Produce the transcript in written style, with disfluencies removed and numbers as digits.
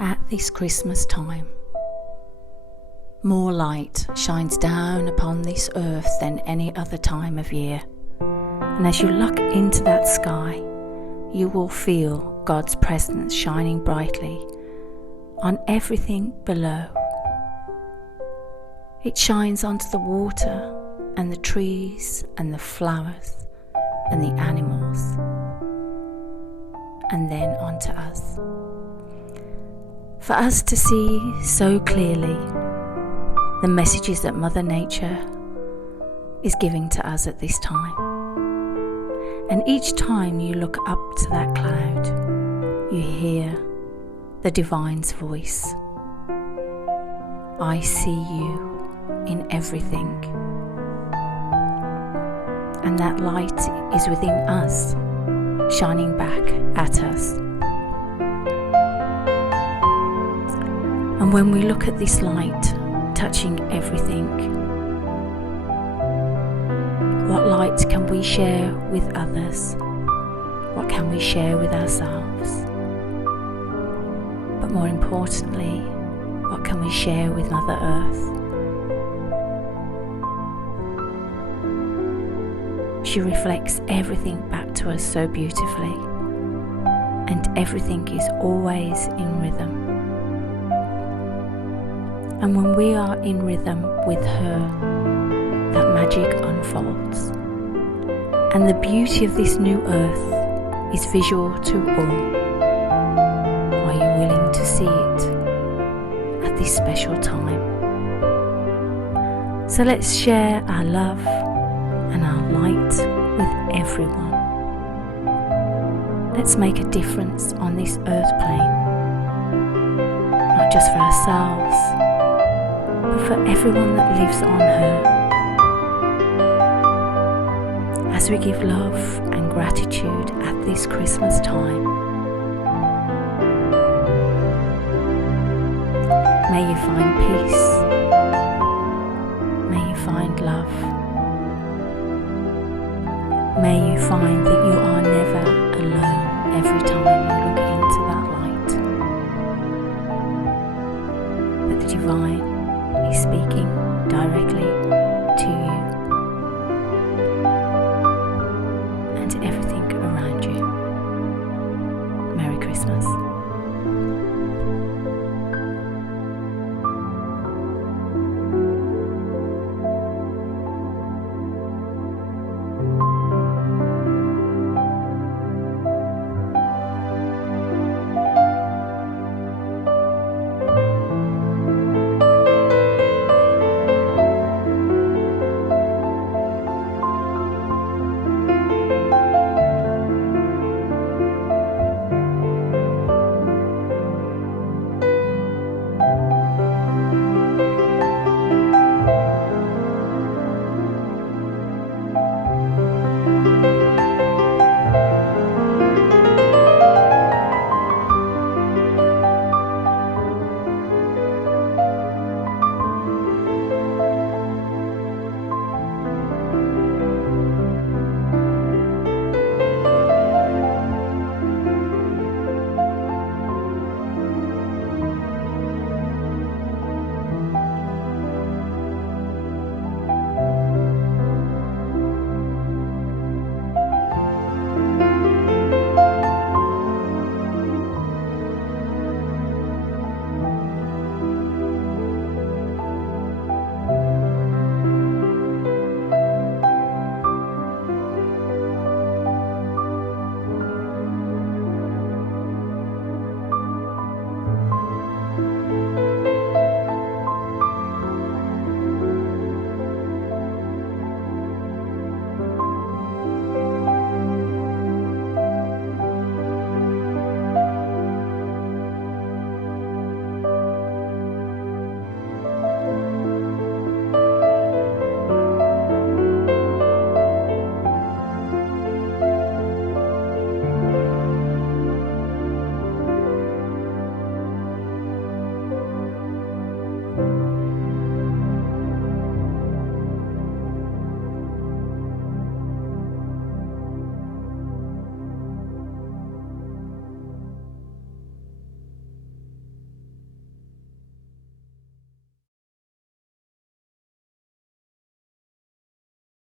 At this Christmas time, more light shines down upon this earth than any other time of year. And as you look into that sky, you will feel God's presence shining brightly on everything below. It shines onto the water and the trees and the flowers and the animals, and then onto us. For us to see so clearly the messages that Mother Nature is giving to us at this time. And each time you look up to that cloud, you hear the Divine's voice. I see you in everything. And that light is within us, shining back at us. And when we look at this light touching everything, what light can we share with others? What can we share with ourselves? But more importantly, what can we share with Mother Earth? She reflects everything back to us so beautifully, and everything is always in rhythm. And when we are in rhythm with her, that magic unfolds. And the beauty of this new earth is visual to all. Are you willing to see it at this special time? So let's share our love and our light with everyone. Let's make a difference on this earth plane, not just for ourselves, but for everyone that lives on her. As we give love and gratitude at this Christmas time, may you find peace, may you find love, may you find that you are